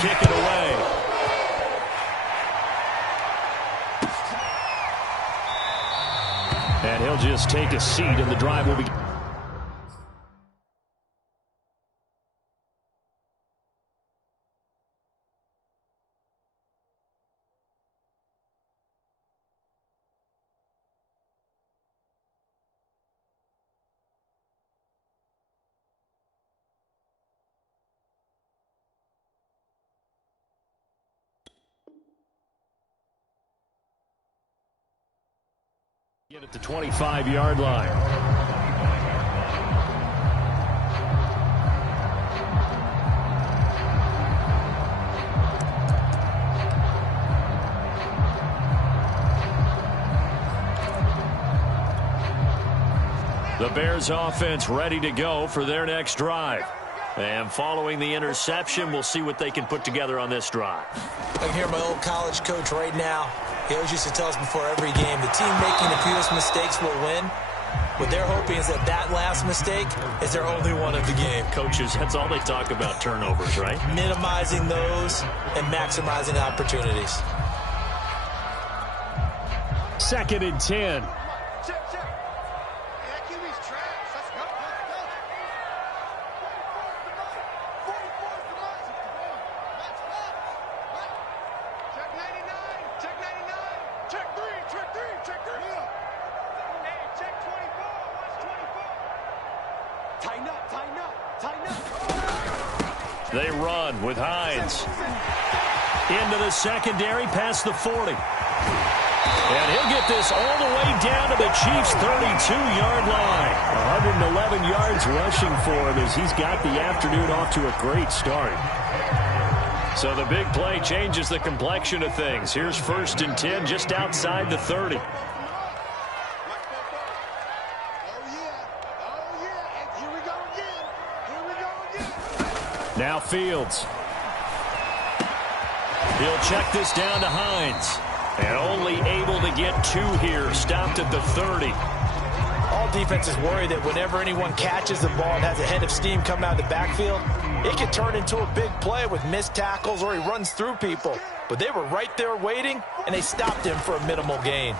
kick it away. And he'll just take a seat, and the drive will be... Get at the 25-yard line. The Bears offense ready to go for their next drive. And following the interception, we'll see what they can put together on this drive. I can hear my old college coach right now. He always used to tell us before every game, the team making the fewest mistakes will win. What they're hoping is that that last mistake is their only one of the game. Coaches, that's all they talk about, turnovers, right? Minimizing those and maximizing opportunities. 2nd and 10. They run with Hines. Into the secondary past the 40. And he'll get this all the way down to the Chiefs' 32-yard line. 111 yards rushing for him as he's got the afternoon off to a great start. So the big play changes the complexion of things. Here's 1st and 10 just outside the 30. Now Fields. He'll check this down to Hines. And only able to get 2 here. Stopped at the 30. All defenses worry that whenever anyone catches the ball and has a head of steam come out of the backfield, it can turn into a big play with missed tackles or he runs through people. But they were right there waiting, and they stopped him for a minimal gain.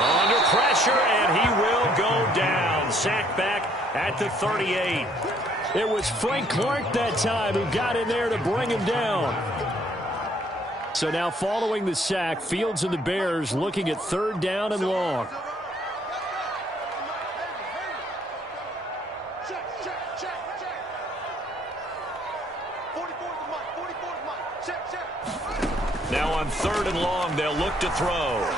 Under pressure, and he will go down. Sacked back at the 38. It was Frank Clark that time who got in there to bring him down. So now following the sack, Fields and the Bears looking at 3rd down and long. Now on 3rd and long, they'll look to throw.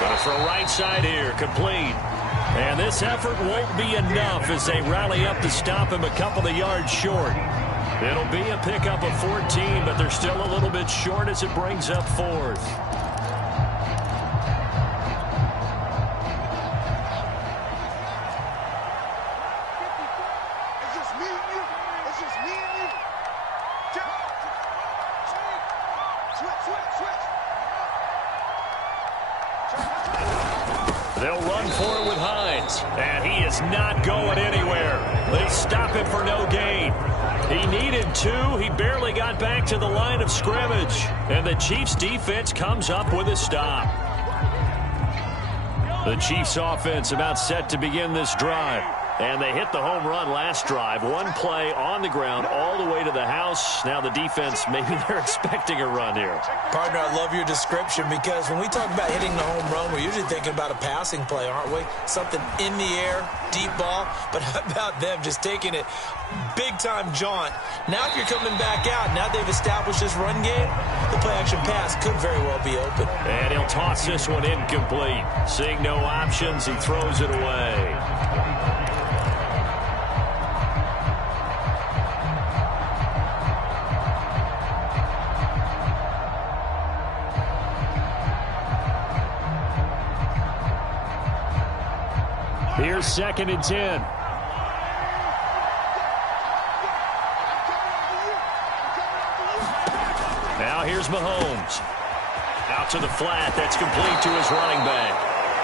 Gonna throw right side here, complete. And this effort won't be enough as they rally up to stop him a couple of yards short. It'll be a pickup of 14, but they're still a little bit short as it brings up 4th. They'll run for it with Hines, and he is not going anywhere. They stop him for no gain. He needed 2. He barely got back to the line of scrimmage, and the Chiefs' defense comes up with a stop. The Chiefs' offense about set to begin this drive. And they hit the home run last drive. 1 play on the ground all the way to the house. Now the defense, maybe they're expecting a run here. Partner, I love your description because when we talk about hitting the home run, we're usually thinking about a passing play, aren't we? Something in the air, deep ball. But how about them just taking it big-time jaunt? Now if you're coming back out, now they've established this run game, the play-action pass could very well be open. And he'll toss this one incomplete. Seeing no options, he throws it away. Here's 2nd and 10. Now here's Mahomes. Out to the flat. That's complete to his running back.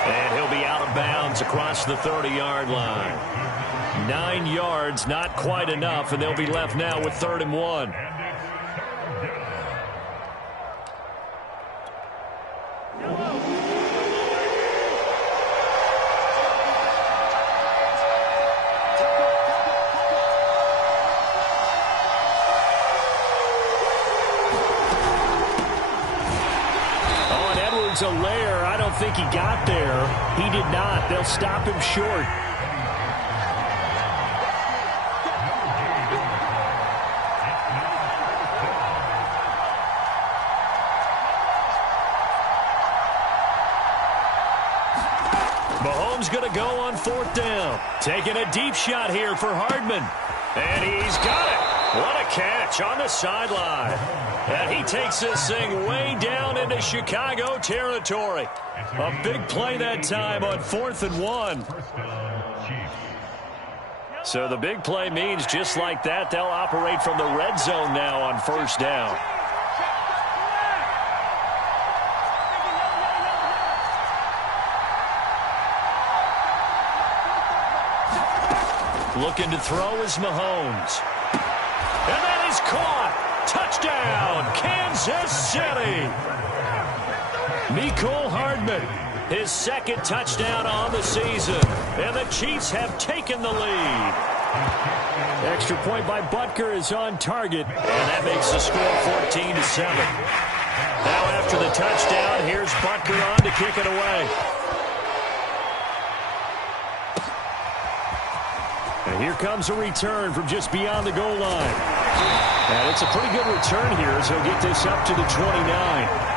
And he'll be out of bounds across the 30-yard line. 9 yards, not quite enough, and they'll be left now with 3rd and 1. Allaire, I don't think he got there. He did not. They'll stop him short. Mahomes going to go on 4th down. Taking a deep shot here for Hardman. And he's got it. What a catch on the sideline. And he takes this thing way down into Chicago territory. A big play that time on 4th and 1. So the big play means just like that, they'll operate from the red zone now on 1st down. Looking to throw is Mahomes. And that is caught. Touchdown, Kansas City. Mecole Hardman, his 2nd touchdown on the season. And the Chiefs have taken the lead. Extra point by Butker is on target. And that makes the score 14-7. Now after the touchdown, here's Butker on to kick it away. And here comes a return from just beyond the goal line. And it's a pretty good return here as he'll get this up to the 29.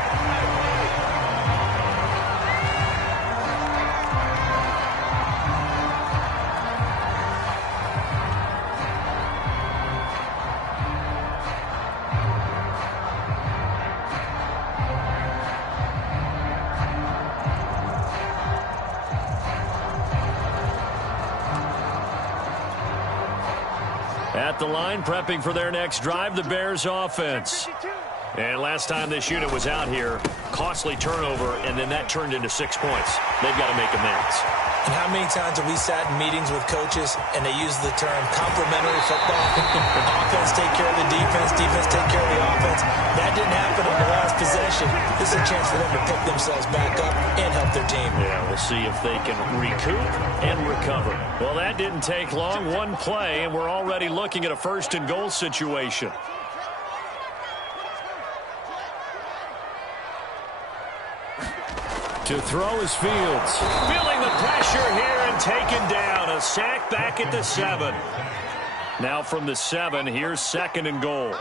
At the line, prepping for their next drive, the Bears offense. And last time this unit was out here, costly turnover, and then that turned into 6 points. They've got to make amends. And how many times have we sat in meetings with coaches and they use the term complementary football? Offense take care of the defense, defense take care of the offense. That didn't happen on the last possession. This is a chance for them to pick themselves back up and help their team. Yeah, we'll see if they can recoup and recover. Well, that didn't take long. One play, and we're already looking at a 1st and goal situation. To throw is Fields. Feeling the pressure here and taken down. A sack back at the 7. Now from the 7, here's 2nd and goal.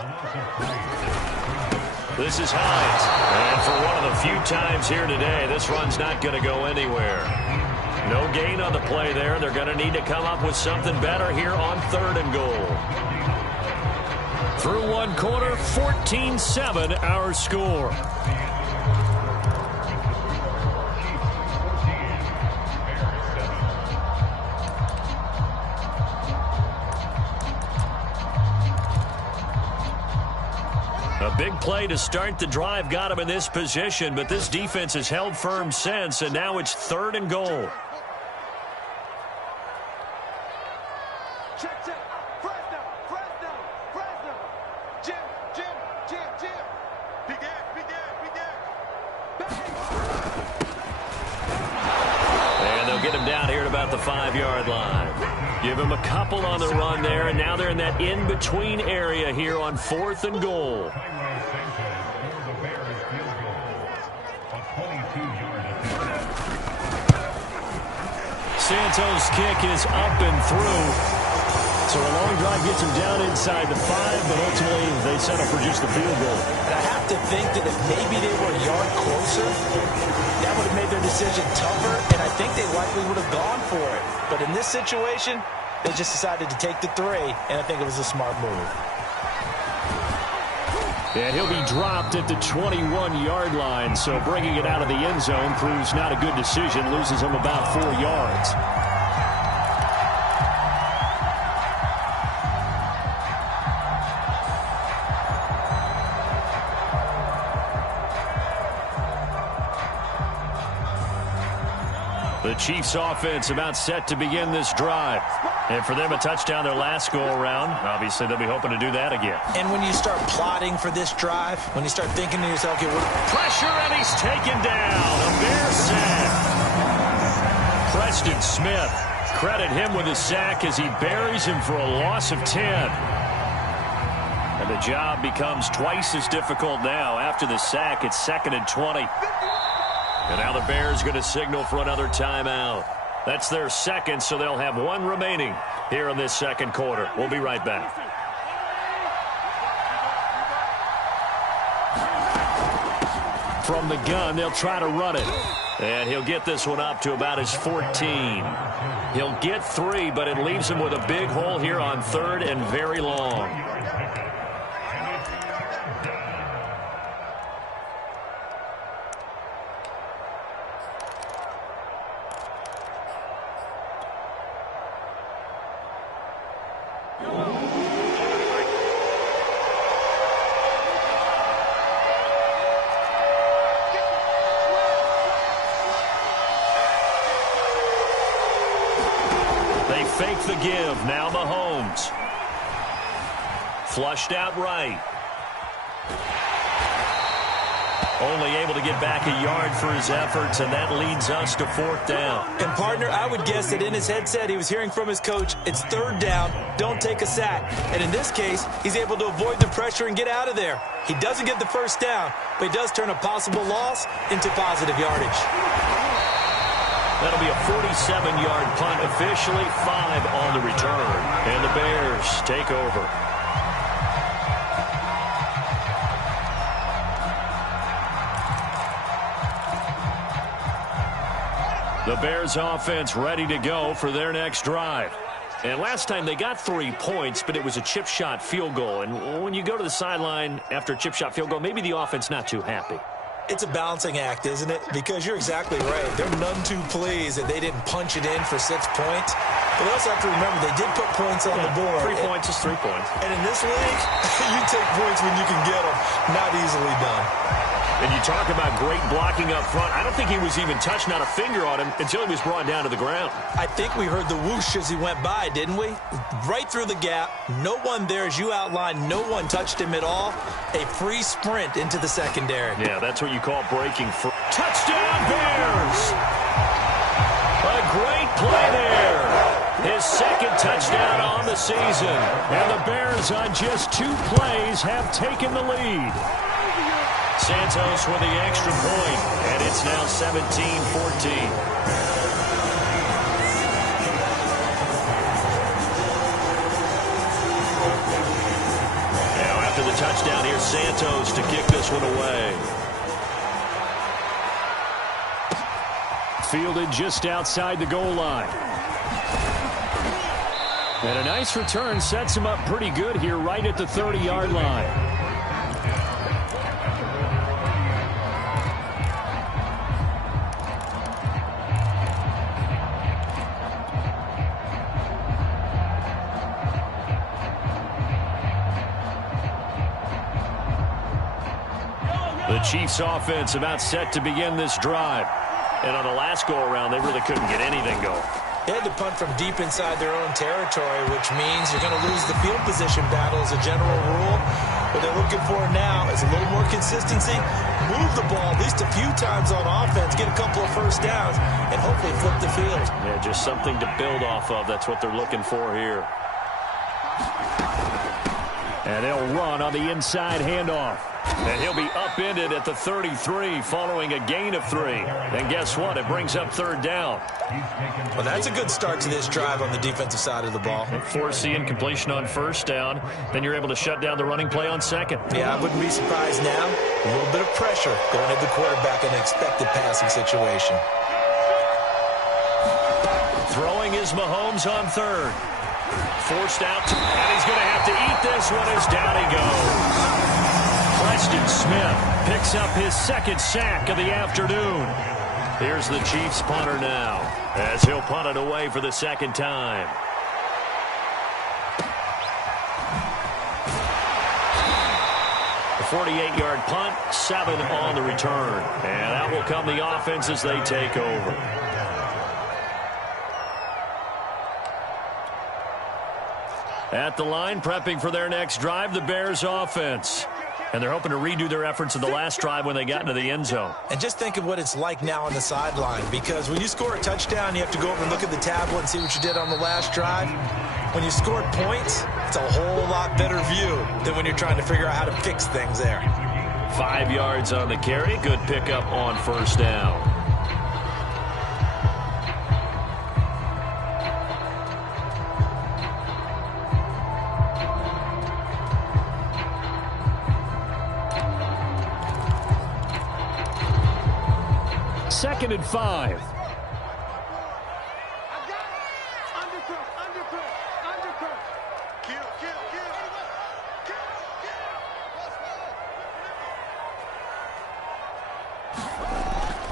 This is Hines. And for one of the few times here today, this run's not going to go anywhere. No gain on the play there. They're going to need to come up with something better here on 3rd and goal. Through 1 quarter, 14-7 our score. A big play to start the drive got him in this position, but this defense has held firm since, and now it's 3rd and goal. And they'll get him down here at about the 5-yard line. Give him a couple on the run there, and now they're in that in-between area here on 4th and goal. Santos' kick is up and through. So a long drive gets him down inside the 5, but ultimately they settle for just the field goal. And I have to think that if maybe they were a yard closer, that would have made their decision tougher, and I think they likely would have gone for it. But in this situation, they just decided to take the 3, and I think it was a smart move. And he'll be dropped at the 21-yard line, so bringing it out of the end zone proves not a good decision, loses him about 4 yards. The Chiefs offense about set to begin this drive. And for them, a touchdown their last go-around. Obviously, they'll be hoping to do that again. And when you start plotting for this drive, when you start thinking to yourself, okay, pressure, and he's taken down. A Bear sack. Preston Smith, credit him with a sack as he buries him for a loss of 10. And the job becomes twice as difficult now. After the sack, it's 2nd and 20. And now the Bears going to signal for another timeout. That's their second, so they'll have one remaining here in this second quarter. We'll be right back. From the gun, they'll try to run it. And he'll get this one up to about his 14. He'll get 3, but it leaves him with a big hole here on 3rd and very long. Fake the give. Now Mahomes. Flushed out right. Only able to get back a yard for his efforts, and that leads us to 4th down. And, partner, I would guess that in his headset he was hearing from his coach, it's 3rd down, don't take a sack. And in this case, he's able to avoid the pressure and get out of there. He doesn't get the 1st down, but he does turn a possible loss into positive yardage. That'll be a 47-yard punt, officially 5 on the return. And the Bears take over. The Bears offense ready to go for their next drive. And last time they got 3 points, but it was a chip shot field goal. And when you go to the sideline after a chip shot field goal, maybe the offense not too happy. It's a balancing act, isn't it? Because you're exactly right. They're none too pleased that they didn't punch it in for 6 points. But also have to remember they did put points on the board. 3 points is 3 points. And in this league, you take points when you can get them. Not easily done. And you talk about great blocking up front. I don't think he was even touched, not a finger on him, until he was brought down to the ground. I think we heard the whoosh as he went by, didn't we? Right through the gap. No one there, as you outlined. No one touched him at all. A free sprint into the secondary. Yeah, that's what you call breaking free. Touchdown, Bears! A great play there. His 2nd touchdown on the season. And the Bears, on just 2 plays, have taken the lead. Santos with the extra point, and it's now 17-14. Now after the touchdown, here's Santos to kick this one away. Fielded just outside the goal line. And a nice return sets him up pretty good here right at the 30-yard line. The Chiefs offense about set to begin this drive. And on the last go-around, they really couldn't get anything going. They had to punt from deep inside their own territory, which means you're going to lose the field position battle as a general rule. What they're looking for now is a little more consistency, move the ball at least a few times on offense, get a couple of 1st downs, and hopefully flip the field. Yeah, just something to build off of. That's what they're looking for here. And they'll run on the inside handoff. And he'll be upended at the 33 following a gain of 3. And guess what? It brings up 3rd down. Well, that's a good start to this drive on the defensive side of the ball. Force the incompletion on 1st down. Then you're able to shut down the running play on 2nd. Yeah, I wouldn't be surprised now. A little bit of pressure going at the quarterback in an expected passing situation. Throwing is Mahomes on 3rd. Forced out, and he's going to have to eat this one as down he goes. Preston Smith picks up his 2nd sack of the afternoon. Here's the Chiefs punter now, as he'll punt it away for the 2nd time. A 48-yard punt, 7 on the return. And out will come the offense as they take over. At the line, prepping for their next drive, the Bears offense. And they're hoping to redo their efforts in the last drive when they got into the end zone. And just think of what it's like now on the sideline, because when you score a touchdown, you have to go over and look at the tablet and see what you did on the last drive. When you scored points, it's a whole lot better view than when you're trying to figure out how to fix things there. 5 yards on the carry. Good pickup on first down. Second and 5.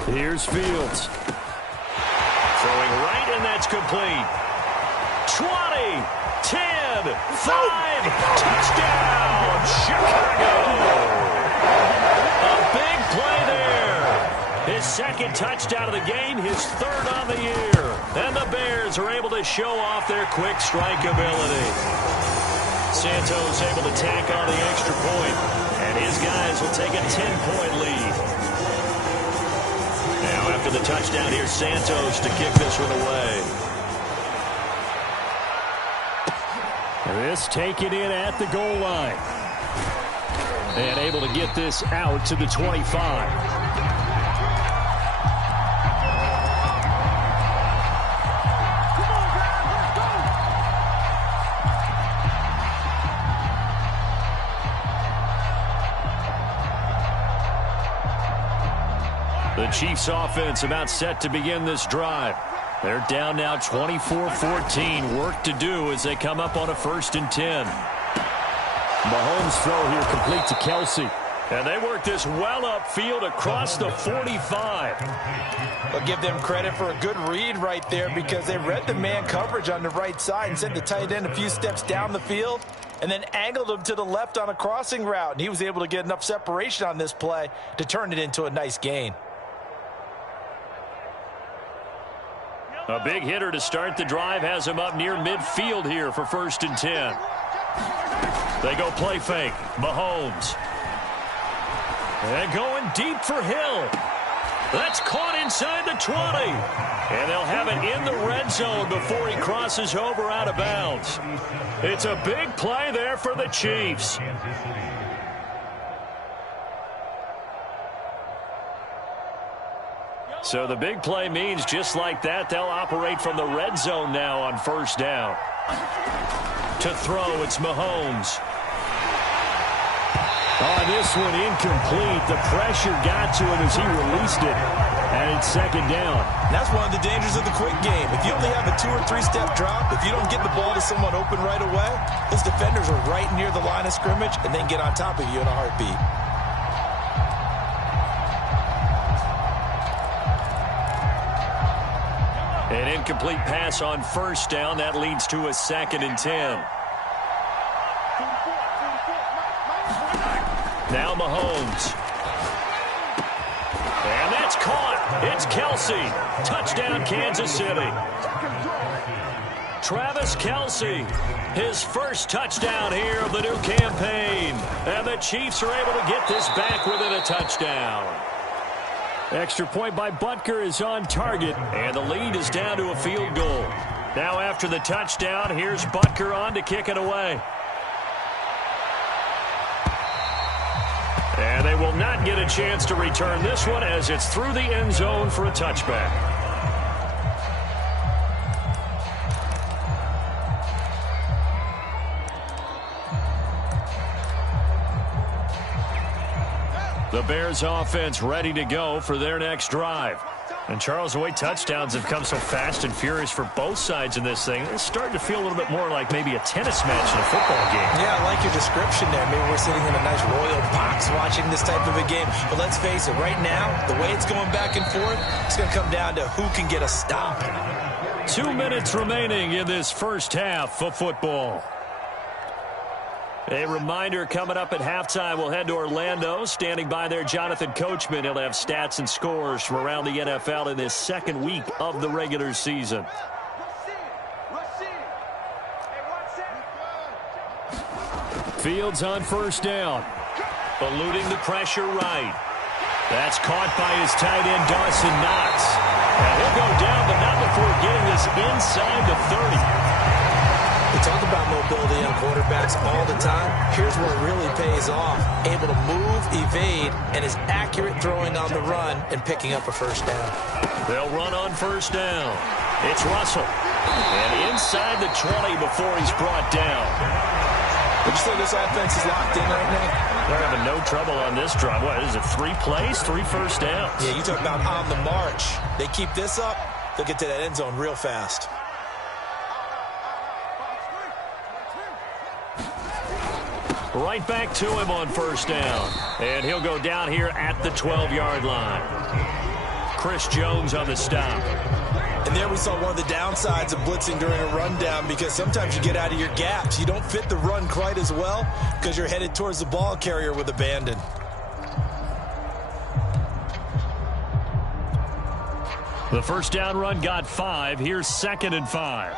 Here's Fields. Throwing right, and that's complete. 20, 10, 5, touchdown, Chicago! A big play there. His second touchdown of the game, his third on the year. And the Bears are able to show off their quick strike ability. Santos able to tack on the extra point, and his guys will take a 10-point lead. Now after the touchdown, here's Santos to kick this one away. This taken in at the goal line. And able to get this out to the 25. The Chiefs offense about set to begin this drive. They're down now 24-14. Work to do as they come up on a 1st and 10. Mahomes throw here complete to Kelsey. And they work this well upfield across the 45. I'll give them credit for a good read right there, because they read the man coverage on the right side and sent the tight end a few steps down the field and then angled him to the left on a crossing route. And he was able to get enough separation on this play to turn it into a nice gain. A big hitter to start the drive has him up near midfield here for 1st and 10. They go play fake. Mahomes. And going deep for Hill. That's caught inside the 20. And they'll have it in the red zone before he crosses over out of bounds. It's a big play there for the Chiefs. So the big play means just like that, they'll operate from the red zone now on 1st down. To throw, it's Mahomes. Oh, this one incomplete. The pressure got to him as he released it. And it's 2nd down. That's one of the dangers of the quick game. If you only have a 2- or 3-step drop, if you don't get the ball to someone open right away, those defenders are right near the line of scrimmage and then get on top of you in a heartbeat. An incomplete pass on 1st down. That leads to a 2nd and 10. Now Mahomes. And that's caught. It's Kelsey. Touchdown, Kansas City. Travis Kelsey, his first touchdown here of the new campaign. And the Chiefs are able to get this back within a touchdown. Extra point by Butker is on target, and the lead is down to a field goal. Now after the touchdown, here's Butker on to kick it away. And they will not get a chance to return this one as it's through the end zone for a touchback. The Bears offense ready to go for their next drive. And Charles, the way touchdowns have come so fast and furious for both sides in this thing, it's starting to feel a little bit more like maybe a tennis match in a football game. Yeah, I like your description there. Maybe we're sitting in a nice royal box watching this type of a game. But let's face it, right now, the way it's going back and forth, it's going to come down to who can get a stop. 2 minutes remaining in this first half of football. A reminder, coming up at halftime, we'll head to Orlando. Standing by there, Jonathan Coachman. He'll have stats and scores from around the NFL in this 2nd week of the regular season. Fields on first down. Eluding the pressure right. That's caught by his tight end, Dawson Knox. And he'll go down, but not before getting this inside the 30. We talk about mobility on quarterbacks all the time. Here's where it really pays off. Able to move, evade, and is accurate throwing on the run and picking up a first down. They'll run on first down. It's Russell. And inside the 20 before he's brought down. Would you say this offense is locked in right now? They're having no trouble on this drive. What is it, 3 plays, 3 first downs? Yeah, you talk about on the march. They keep this up, they'll get to that end zone real fast. Right back to him on first down. And he'll go down here at the 12-yard line. Chris Jones on the stop. And there we saw one of the downsides of blitzing during a rundown, because sometimes you get out of your gaps. You don't fit the run quite as well because you're headed towards the ball carrier with abandon. The first down run got 5. Here's 2nd and 5.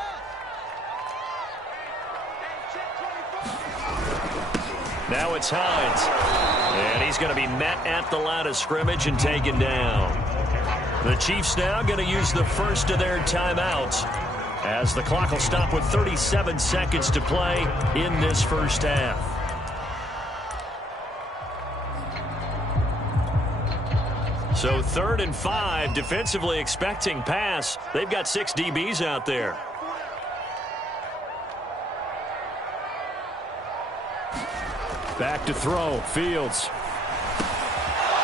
Now it's Hines. And he's going to be met at the line of scrimmage and taken down. The Chiefs now going to use the first of their timeouts, as the clock will stop with 37 seconds to play in this first half. So 3rd and 5, defensively expecting pass. They've got 6 DBs out there. Back to throw, Fields.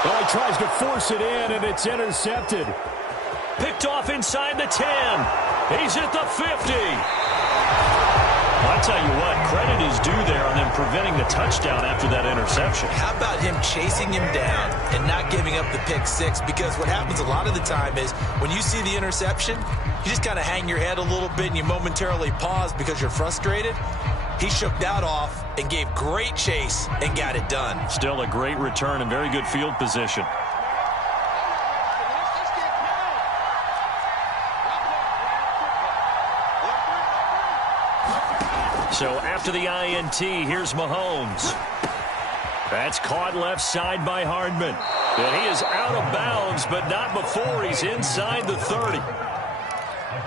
Oh, he tries to force it in, and it's intercepted. Picked off inside the 10. He's at the 50. I'll tell you what, credit is due there on them preventing the touchdown after that interception. How about him chasing him down and not giving up the pick six? Because what happens a lot of the time is when you see the interception, you just kind of hang your head a little bit and you momentarily pause because you're frustrated. He shook that off and gave great chase and got it done. Still a great return and very good field position. So after the INT, here's Mahomes. That's caught left side by Hardman. And he is out of bounds, but not before he's inside the 30.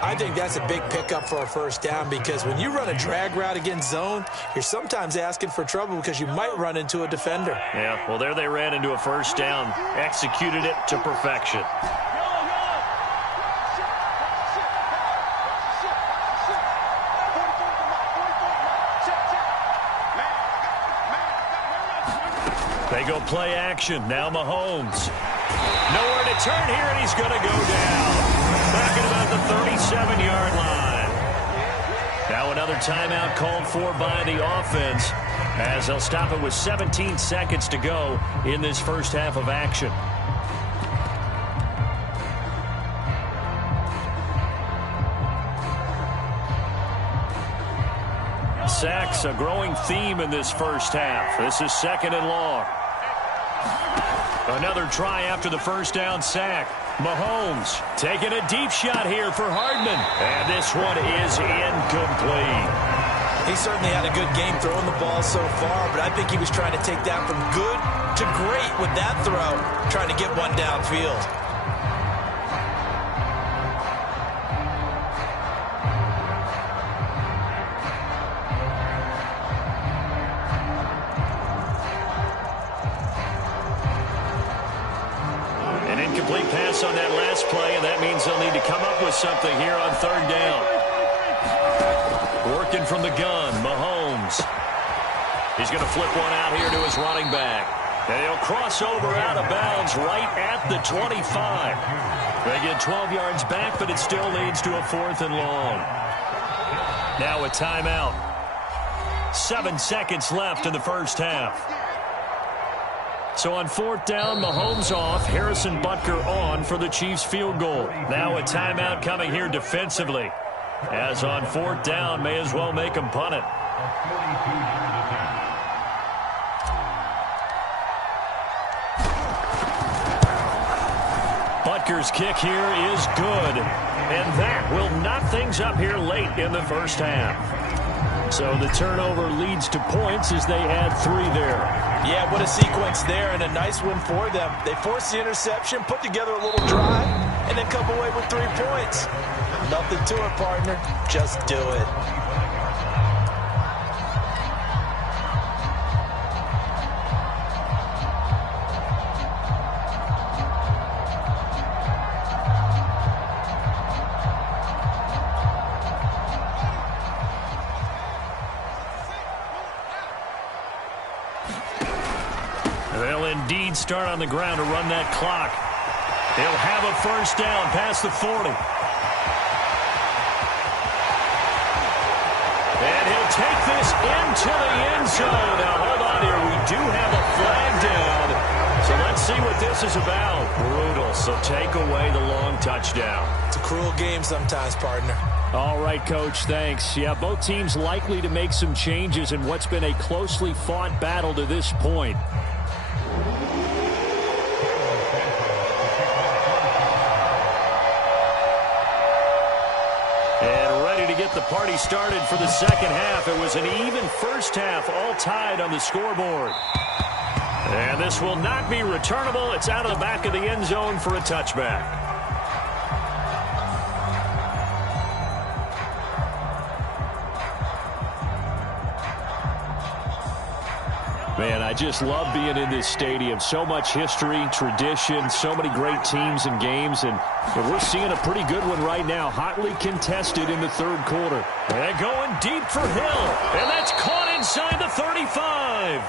I think that's a big pickup for a first down, because when you run a drag route against zone, you're sometimes asking for trouble because you might run into a defender. Yeah, well, there they ran into a first down, executed it to perfection. They go play action. Now Mahomes. Nowhere to turn here, and he's going to go down. Back at about the 37-yard line. Now another timeout called for by the offense, as they'll stop it with 17 seconds to go in this first half of action. Sacks, a growing theme in this first half. This is 2nd and long. Another try after the first down sack. Mahomes taking a deep shot here for Hardman. And this one is incomplete. He certainly had a good game throwing the ball so far, but I think he was trying to take that from good to great with that throw, trying to get one downfield. Incomplete pass on that last play, and that means they'll need to come up with something here on 3rd down. Working from the gun, Mahomes. He's going to flip one out here to his running back. And he'll cross over out of bounds right at the 25. They get 12 yards back, but it still leads to a 4th and long. Now a timeout. 7 seconds left in the first half. So on 4th down, Mahomes off, Harrison Butker on for the Chiefs field goal. Now a timeout coming here defensively, as on 4th down, may as well make him punt it. Butker's kick here is good, and that will knock things up here late in the first half. So the turnover leads to points as they add 3 there. Yeah, what a sequence there, and a nice win for them. They forced the interception, put together a little drive, and then come away with 3 points. Nothing to it, partner. Just do it. They'll indeed start on the ground to run that clock. He'll have a first down past the 40. And he'll take this into the end zone. Now, hold on here. We do have a flag down. So let's see what this is about. Brutal. So take away the long touchdown. It's a cruel game sometimes, partner. All right, Coach, thanks. Yeah, both teams likely to make some changes in what's been a closely fought battle to this point. And ready to get the party started for the second half. It was an even first half, all tied on the scoreboard. And this will not be returnable. It's out of the back of the end zone for a touchback. Man, I just love being in this stadium. So much history, tradition, so many great teams and games. And we're seeing a pretty good one right now. Hotly contested in the third quarter. And going deep for Hill. And that's caught inside the 35.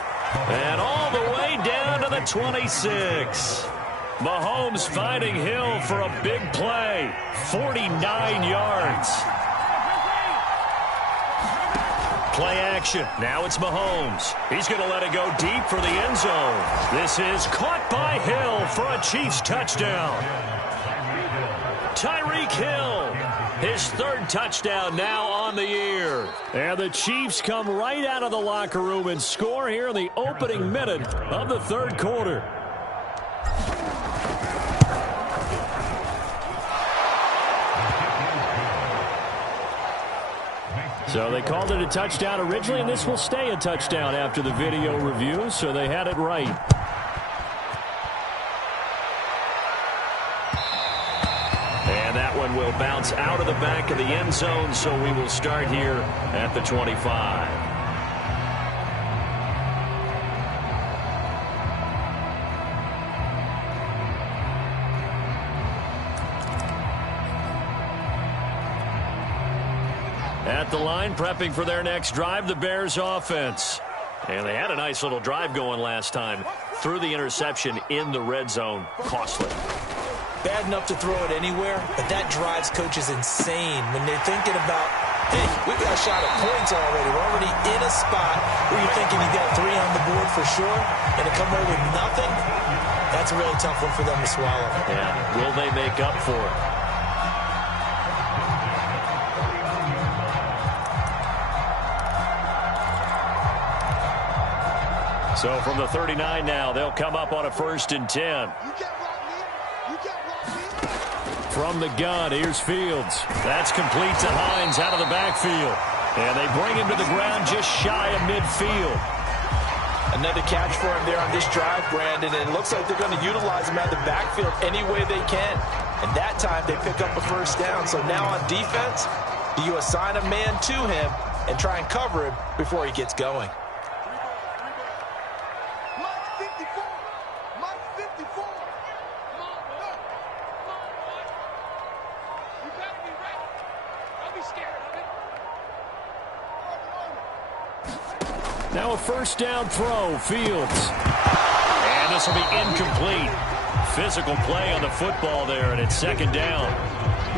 And all the way down to the 26. Mahomes finding Hill for a big play. 49 yards. Play action. Now it's Mahomes. He's going to let it go deep for the end zone. This is caught by Hill for a Chiefs touchdown. Tyreek Hill, his third touchdown now on the year. And the Chiefs come right out of the locker room and score here in the opening minute of the third quarter. So they called it a touchdown originally, and this will stay a touchdown after the video review, so they had it right. And that one will bounce out of the back of the end zone, so we will start here at the 25. At the line, prepping for their next drive, the Bears offense. And they had a nice little drive going last time. Threw the interception in the red zone. Costly. Bad enough to throw it anywhere, but that drives coaches insane when they're thinking about, hey, we've got a shot at points already. We're already in a spot where you're thinking you got 3 on the board for sure, and to come away with nothing, that's a really tough one for them to swallow. Yeah, will they make up for it? So from the 39 now, they'll come up on a 1st and 10. From the gun, here's Fields. That's complete to Hines out of the backfield. And they bring him to the ground just shy of midfield. Another catch for him there on this drive, Brandon. And it looks like they're going to utilize him out of the backfield any way they can. And that time they pick up a first down. So now on defense, do you assign a man to him and try and cover him before he gets going? Now a first down throw, Fields. And this will be incomplete. Physical play on the football there, and it's 2nd down.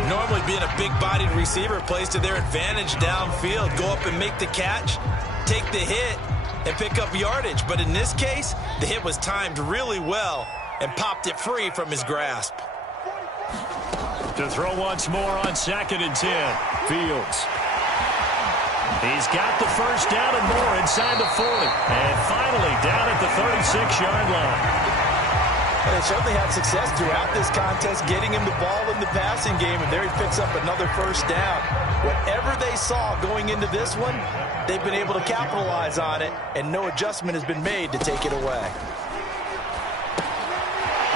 Normally being a big-bodied receiver plays to their advantage downfield. Go up and make the catch, take the hit, and pick up yardage. But in this case, the hit was timed really well and popped it free from his grasp. To throw once more on 2nd and 10. Fields. He's got the first down and more inside the 40. And finally down at the 36-yard line. They certainly had success throughout this contest, getting him the ball in the passing game, and there he picks up another first down. Whatever they saw going into this one, they've been able to capitalize on it, and no adjustment has been made to take it away.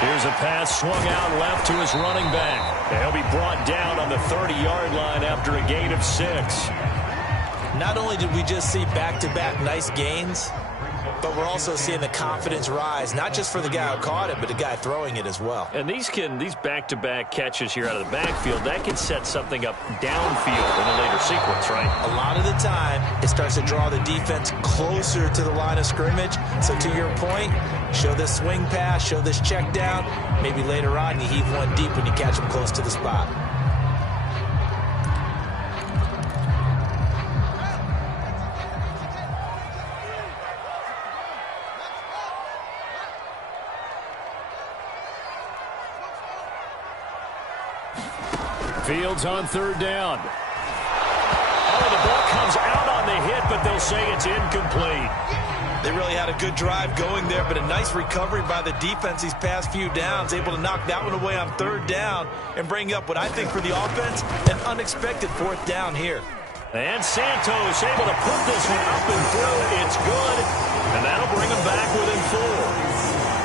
Here's a pass swung out left to his running back. He'll be brought down on the 30-yard line after a gain of 6. Not only did we just see back-to-back nice gains, but we're also seeing the confidence rise, not just for the guy who caught it, but the guy throwing it as well. And these back-to-back catches here out of the backfield, that can set something up downfield in a later sequence, right? A lot of the time, it starts to draw the defense closer to the line of scrimmage. So to your point, show this swing pass, show this check down. Maybe later on you heave one deep when you catch him close to the spot. Fields on third down. Oh, the ball comes out on the hit, but they'll say it's incomplete. They really had a good drive going there, but a nice recovery by the defense these past few downs, able to knock that one away on third down and bring up what I think for the offense, an unexpected fourth down here. And Santos able to put this one up and through. It's good, and that'll bring them back within 4.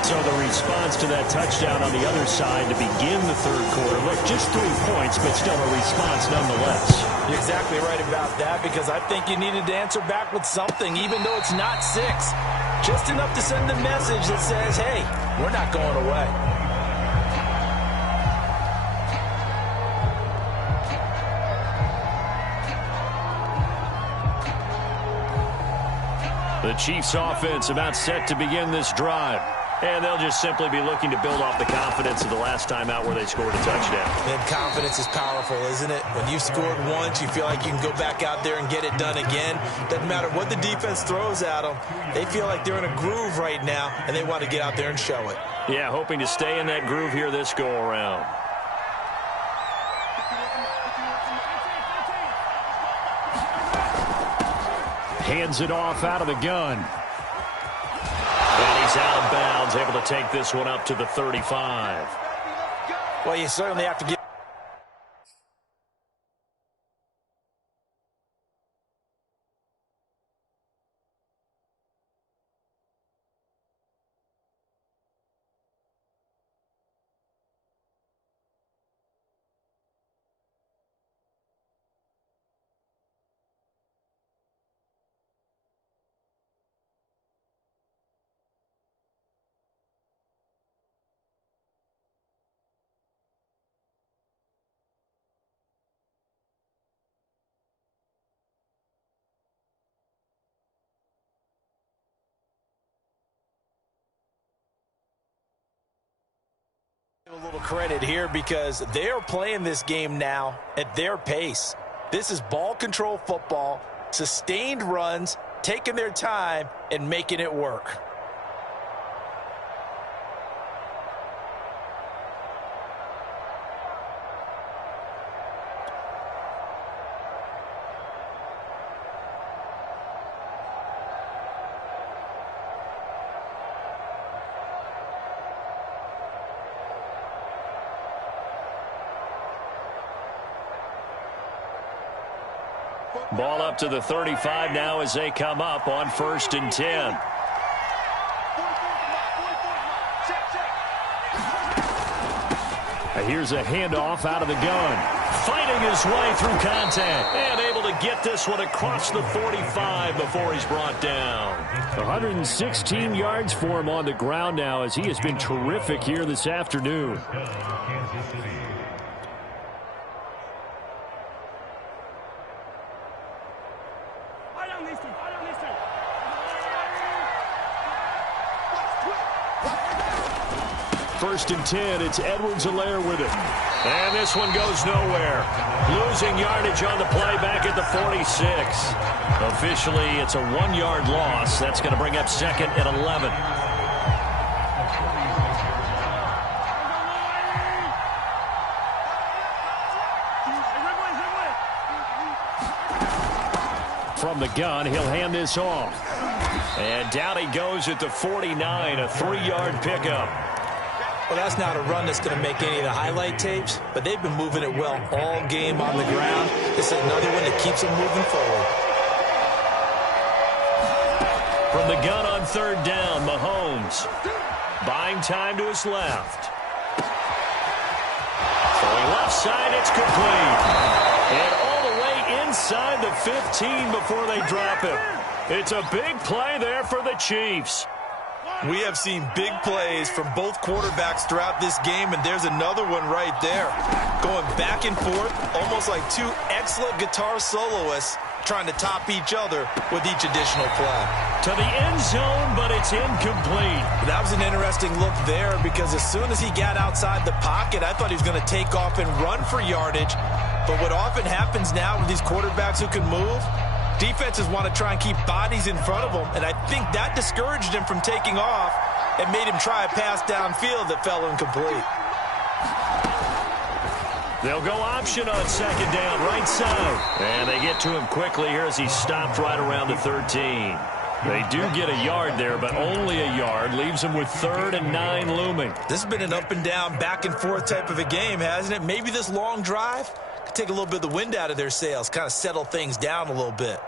So the response to that touchdown on the other side to begin the third quarter. Look, just 3 points, but still a response nonetheless. You're exactly right about that, because I think you needed to answer back with something, even though it's not 6. Just enough to send a message that says, hey, we're not going away. The Chiefs offense about set to begin this drive. And they'll just simply be looking to build off the confidence of the last time out where they scored a touchdown. And confidence is powerful, isn't it? When you've scored once, you feel like you can go back out there and get it done again. Doesn't matter what the defense throws at them. They feel like they're in a groove right now, and they want to get out there and show it. Yeah, hoping to stay in that groove here this go-around. Hands it off out of the gun. And he's out of bounds, able to take this one up to the 35. Well, you certainly have to get... A little credit here, because they are playing this game now at their pace. This is ball control football, sustained runs, taking their time and making it work. Ball up to the 35 now as they come up on 1st and 10. Here's a handoff out of the gun. Fighting his way through contact and able to get this one across the 45 before he's brought down. 116 yards for him on the ground now, as he has been terrific here this afternoon. First and 10, it's Edwards-Helaire with it. And this one goes nowhere. Losing yardage on the play back at the 46. Officially, it's a 1-yard loss. That's going to bring up 2nd and 11. From the gun, he'll hand this off. And down he goes at the 49, a 3-yard pickup. Well, that's not a run that's going to make any of the highlight tapes, but they've been moving it well all game on the ground. This is another one that keeps them moving forward. From the gun on third down, Mahomes. Buying time to his left. Throwing left side, it's complete. And all the way inside the 15 before they drop him. It's a big play there for the Chiefs. We have seen big plays from both quarterbacks throughout this game, and there's another one right there. Going back and forth, almost like two excellent guitar soloists trying to top each other with each additional play. To the end zone, but it's incomplete. That was an interesting look there because as soon as he got outside the pocket, I thought he was going to take off and run for yardage. But what often happens now with these quarterbacks who can move, defenses want to try and keep bodies in front of them, and I think that discouraged him from taking off and made him try a pass downfield that fell incomplete. They'll go option on second down, right side. And they get to him quickly here as he stopped right around the 13. They do get a yard there, but only a yard. Leaves them with 3rd and 9 looming. This has been an up and down, back and forth type of a game, hasn't it? Maybe this long drive could take a little bit of the wind out of their sails, kind of settle things down a little bit.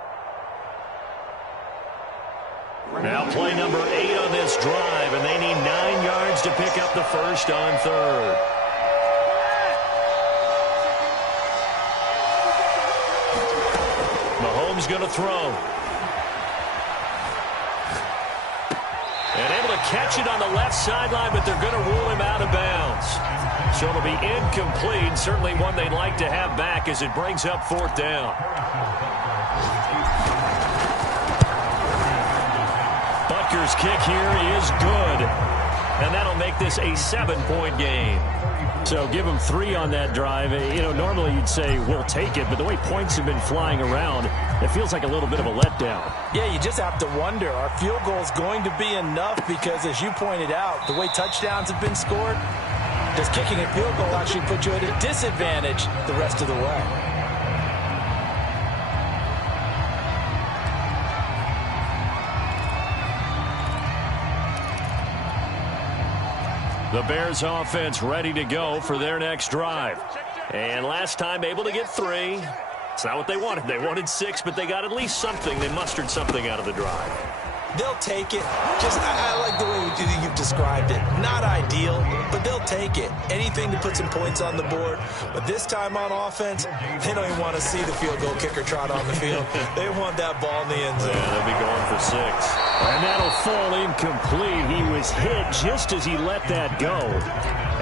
Now play number 8 on this drive, and they need 9 yards to pick up the first on 3rd. Mahomes going to throw. And able to catch it on the left sideline, but they're going to rule him out of bounds. So it'll be incomplete, certainly one they'd like to have back as it brings up 4th down. Butker's kick here is good, and that'll make this a 7-point game. So give them 3 on that drive. You know, normally you'd say, we'll take it, but the way points have been flying around, it feels like a little bit of a letdown. Yeah, you just have to wonder, are field goals going to be enough? Because as you pointed out, the way touchdowns have been scored, does kicking a field goal actually put you at a disadvantage the rest of the way? The Bears offense ready to go for their next drive. And last time able to get 3. It's not what they wanted. They wanted 6, but they got at least something. They mustered something out of the drive. They'll take it. I like the way you've described it. Not ideal, but they'll take it. Anything to put some points on the board. But this time on offense, they don't even want to see the field goal kicker trot on the field. They want that ball in the end zone. Yeah, they'll be going for 6. And that'll fall incomplete. He was hit just as he let that go.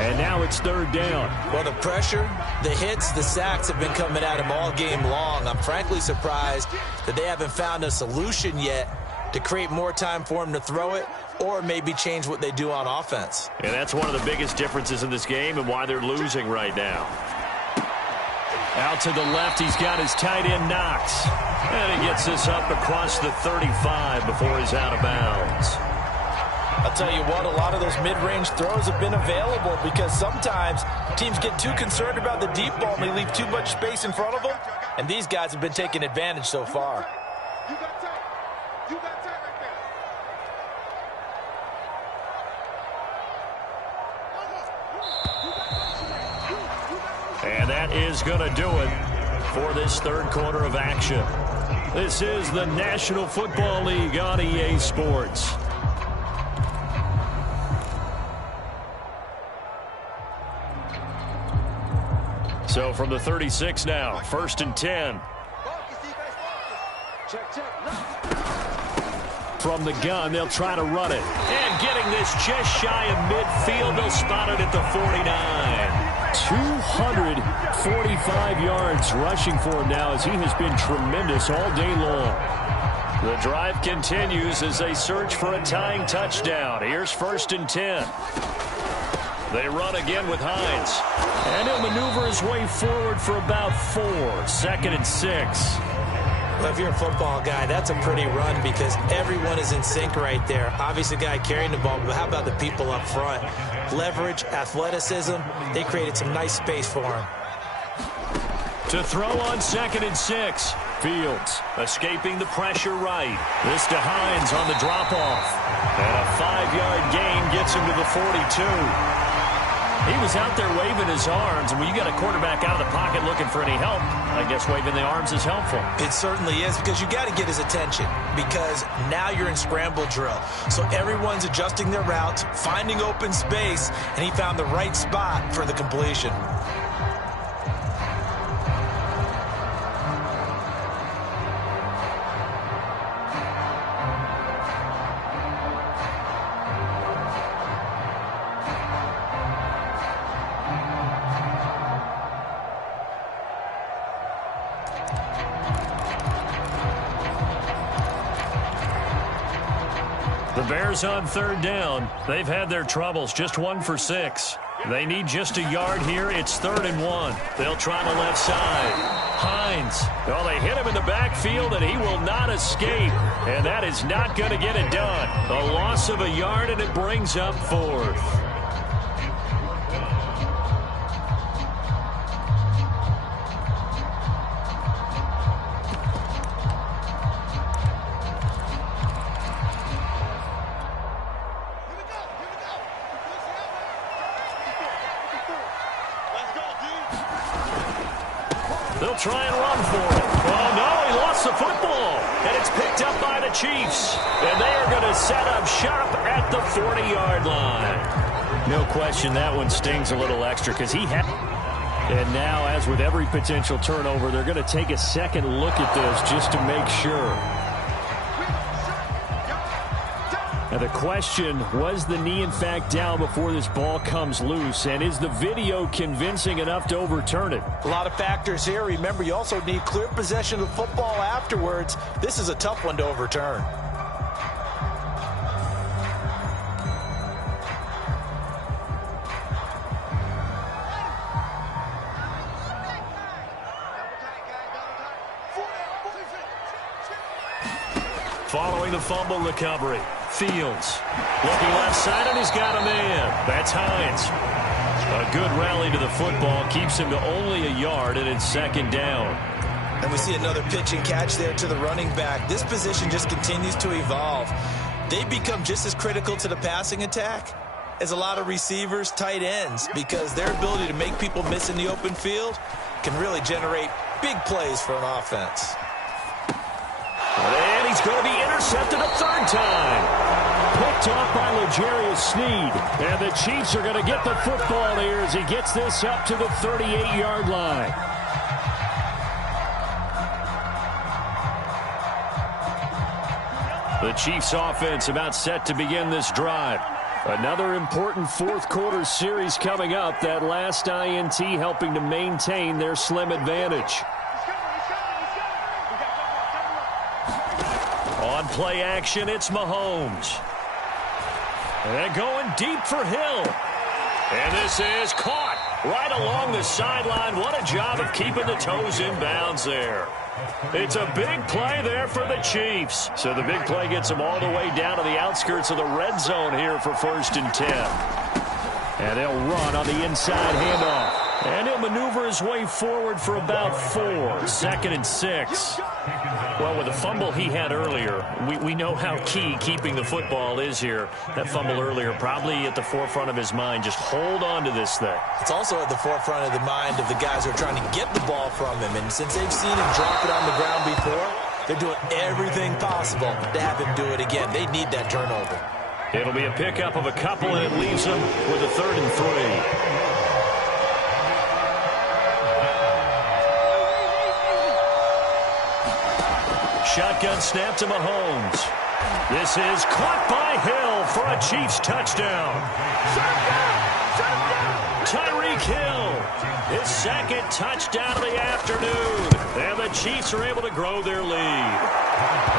And now it's 3rd down. Well, the pressure, the hits, the sacks have been coming at him all game long. I'm frankly surprised that they haven't found a solution yet to create more time for him to throw it or maybe change what they do on offense. And that's one of the biggest differences in this game and why they're losing right now. Out to the left, he's got his tight end Knox. And he gets this up across the 35 before he's out of bounds. I'll tell you what, a lot of those mid-range throws have been available because sometimes teams get too concerned about the deep ball and they leave too much space in front of them. And these guys have been taking advantage so far. And that is going to do it for this 3rd quarter of action. This is the National Football League on EA Sports. So from the 36 now, 1st and 10. From the gun, they'll try to run it. And getting this just shy of midfield, they'll spot it at the 49. 245 yards rushing for him now as he has been tremendous all day long. The drive continues as they search for a tying touchdown. Here's 1st and 10. They run again with Hines. And he'll maneuver his way forward for about 4. 2nd and 6. Well, if you're a football guy, that's a pretty run because everyone is in sync right there. Obviously, the guy carrying the ball, but how about the people up front? Leverage, athleticism, they created some nice space for him. To throw on 2nd and 6. Fields escaping the pressure right. This to Hines on the drop-off. And a 5-yard gain gets him to the 42. He was out there waving his arms, and when you got a quarterback out of the pocket looking for any help, I guess waving the arms is helpful. It certainly is, because you got to get his attention, because now you're in scramble drill. So everyone's adjusting their routes, finding open space, and he found the right spot for the completion. The Bears on third down. They've had their troubles, just 1 for 6. They need just a yard here. It's 3rd and 1. They'll try the left side. Hines. Well, they hit him in the backfield, and he will not escape. And that is not going to get it done. A loss of a yard, and it brings up 4th. They'll try and run for it. Oh, no, he lost the football. And it's picked up by the Chiefs. And they are going to set up shop at the 40-yard line. No question that one stings a little extra because he had... And now, as with every potential turnover, they're going to take a second look at this just to make sure. Now the question, was the knee in fact down before this ball comes loose? And is the video convincing enough to overturn it? A lot of factors here. Remember, you also need clear possession of the football afterwards. This is a tough one to overturn. Following the fumble recovery, Fields looking left side, and he's got a man. That's Hines. A good rally to the football keeps him to only a yard, and it's 2nd down. And we see another pitch and catch there to the running back. This position just continues to evolve. They become just as critical to the passing attack as a lot of receivers, tight ends, because their ability to make people miss in the open field can really generate big plays for an offense. And he's going to be intercepted a 3rd time. Picked off by L'Jarius Sneed. And the Chiefs are going to get the football here as he gets this up to the 38-yard line. The Chiefs offense about set to begin this drive. Another important 4th quarter series coming up. That last INT helping to maintain their slim advantage. On play action, it's Mahomes. And going deep for Hill. And this is caught right along the sideline. What a job of keeping the toes in bounds there. It's a big play there for the Chiefs. So the big play gets them all the way down to the outskirts of the red zone here for 1st and 10. And they'll run on the inside handoff. And he'll maneuver his way forward for about 4. 2nd and 6. Well, with the fumble he had earlier, we know how key keeping the football is here. That fumble earlier probably at the forefront of his mind. Just hold on to this thing. It's also at the forefront of the mind of the guys who are trying to get the ball from him. And since they've seen him drop it on the ground before, they're doing everything possible to have him do it again. They need that turnover. It'll be a pickup of a couple, and it leaves them with a 3rd and 3. Shotgun snap to Mahomes. This is caught by Hill for a Chiefs touchdown. Tyreek Hill, his 2nd touchdown of the afternoon. And the Chiefs are able to grow their lead.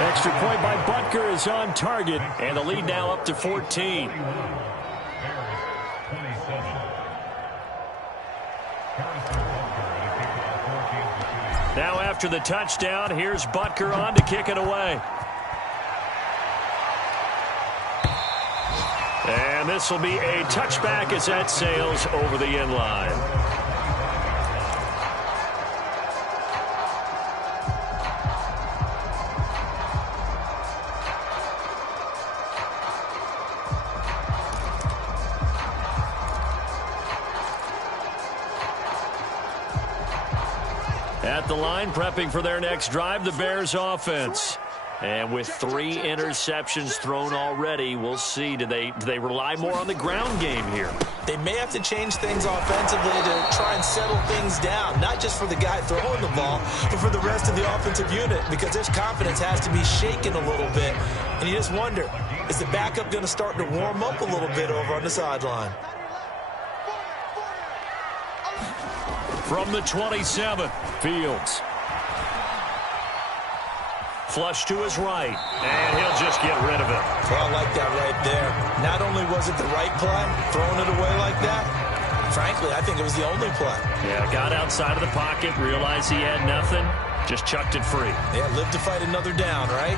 Extra point by Butker is on target, and the lead now up to 14. Now after the touchdown, here's Butker on to kick it away. And this will be a touchback as that sails over the end line. At the line, prepping for their next drive, the Bears offense. And with 3 interceptions thrown already, we'll see. Do they rely more on the ground game here? They may have to change things offensively to try and settle things down, not just for the guy throwing the ball, but for the rest of the offensive unit, because their confidence has to be shaken a little bit. And you just wonder, is the backup going to start to warm up a little bit over on the sideline? From the 27th, Fields. Flush to his right, and he'll just get rid of it. Well, I like that right there. Not only was it the right play, throwing it away like that, frankly, I think it was the only play. Yeah, got outside of the pocket, realized he had nothing, just chucked it free. Yeah, live to fight another down, right?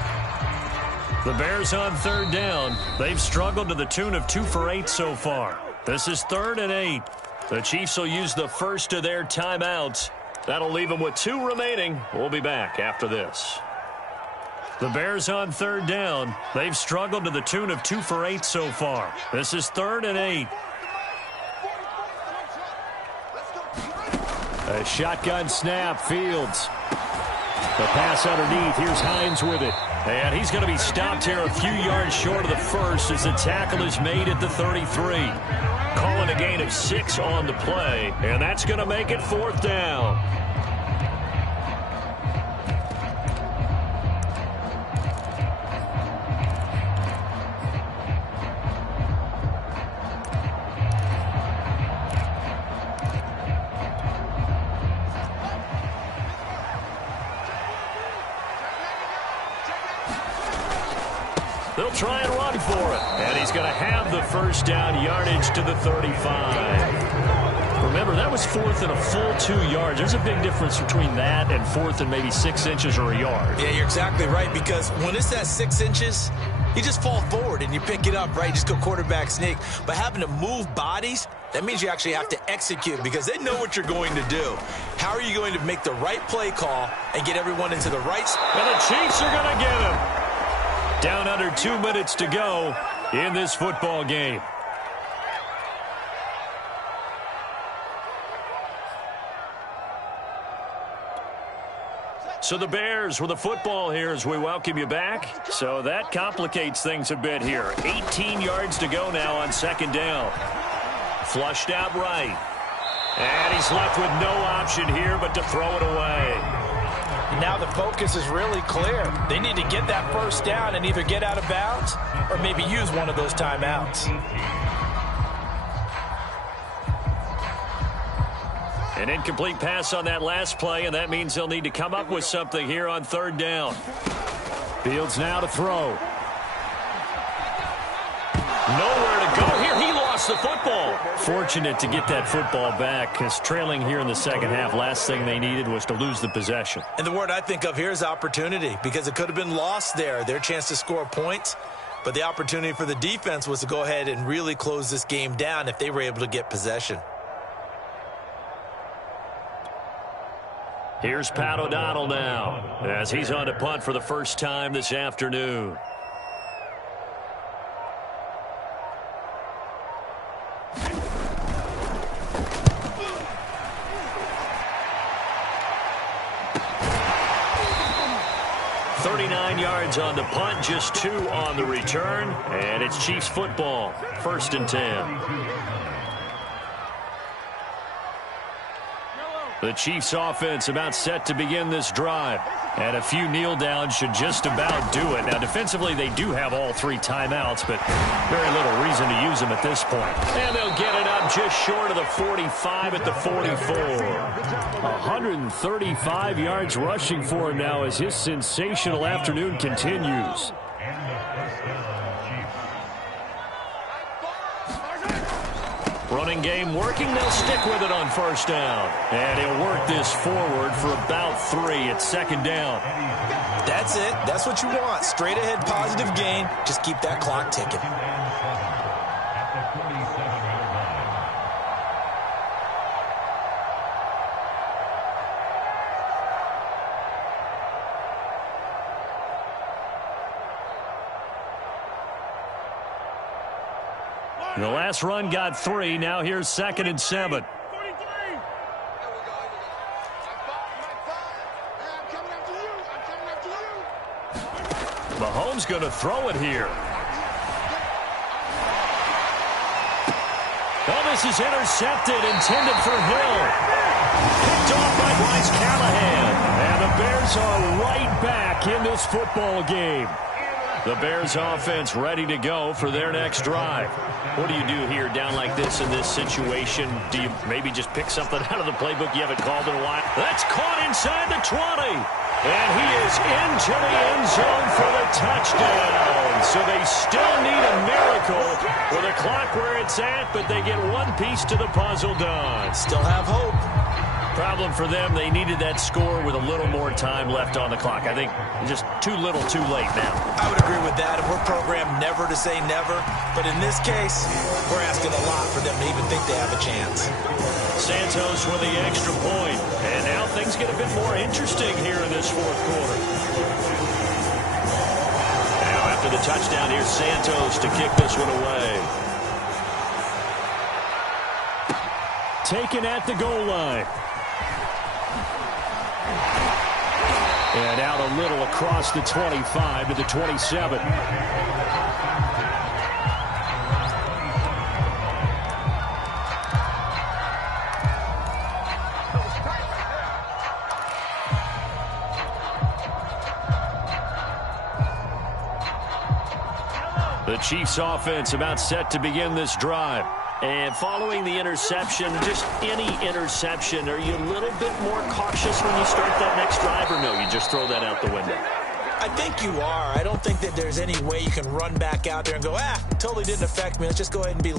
The Bears on 3rd down. They've struggled to the tune of 2 for 8 so far. This is 3rd and 8. The Chiefs will use the first of their timeouts. That'll leave them with 2 remaining. We'll be back after this. The Bears on 3rd down. They've struggled to the tune of 2 for 8 so far. This is 3rd and 8. A shotgun snap, Fields. The pass underneath. Here's Hines with it. And he's going to be stopped here a few yards short of the first as the tackle is made at the 33. Calling a gain of 6 on the play, and that's going to make it 4th down. They'll try and run for it. And he's going to have the first down, yardage to the 35. Remember, that was 4th and a full 2 yards. There's a big difference between that and 4th and maybe 6 inches or a yard. Yeah, you're exactly right, because when it's that 6 inches, you just fall forward and you pick it up, right? You just go quarterback sneak. But having to move bodies, that means you actually have to execute because they know what you're going to do. How are you going to make the right play call and get everyone into the right spot? And the Chiefs are going to get him. Down under 2 minutes to go in this football game. So the Bears with the football here as we welcome you back. So that complicates things a bit here. 18 yards to go now on 2nd down. Flushed out right. And he's left with no option here but to throw it away. Now the focus is really clear. They need to get that first down and either get out of bounds or maybe use one of those timeouts. An incomplete pass on that last play, and that means they'll need to come up with something here on 3rd down. Fields now to throw. Nowhere to go here. He lost the football. Fortunate to get that football back because trailing here in the second half, last thing they needed was to lose the possession. And the word I think of here is opportunity because it could have been lost there. Their chance to score points, but the opportunity for the defense was to go ahead and really close this game down if they were able to get possession. Here's Pat O'Donnell now as he's on to punt for the first time this afternoon. Yards on the punt, just 2 on the return, and it's Chiefs football, 1st and 10. The Chiefs offense about set to begin this drive, and a few kneel downs should just about do it. Now defensively they do have all 3 timeouts, but very little reason to use them at this point. And they'll get it up just short of the 45 at the 44. 135 yards rushing for him now as his sensational afternoon continues. Running game working. They'll stick with it on 1st down. And he'll work this forward for about 3 at 2nd down. That's it. That's what you want. Straight ahead positive gain. Just keep that clock ticking. The last run got 3. Now here's 2nd and 7. Mahomes going to throw it here. Oh, this is intercepted, intended for Hill. Picked off by Bryce Callahan. And the Bears are right back in this football game. The Bears offense ready to go for their next drive. What do you do here down like this in this situation? Do you maybe just pick something out of the playbook you haven't called in a while? That's caught inside the 20. And he is into the end zone for the touchdown. So they still need a miracle with the clock where it's at, but they get one piece to the puzzle done. Still have hope. Problem for them, they needed that score with a little more time left on the clock. I think just too little too late now. I would agree with that, and we're programmed never to say never. But in this case, we're asking a lot for them to even think they have a chance. Santos with the extra point. And now things get a bit more interesting here in this fourth quarter. Now after the touchdown, here's Santos to kick this one away. Taken at the goal line. And out a little across the 25 to the 27. The Chiefs offense about set to begin this drive. And following the interception, just any interception, are you a little bit more cautious when you start that next drive, or no, you just throw that out the window? I think you are. I don't think that there's any way you can run back out there and go, totally didn't affect me. Let's just go ahead and be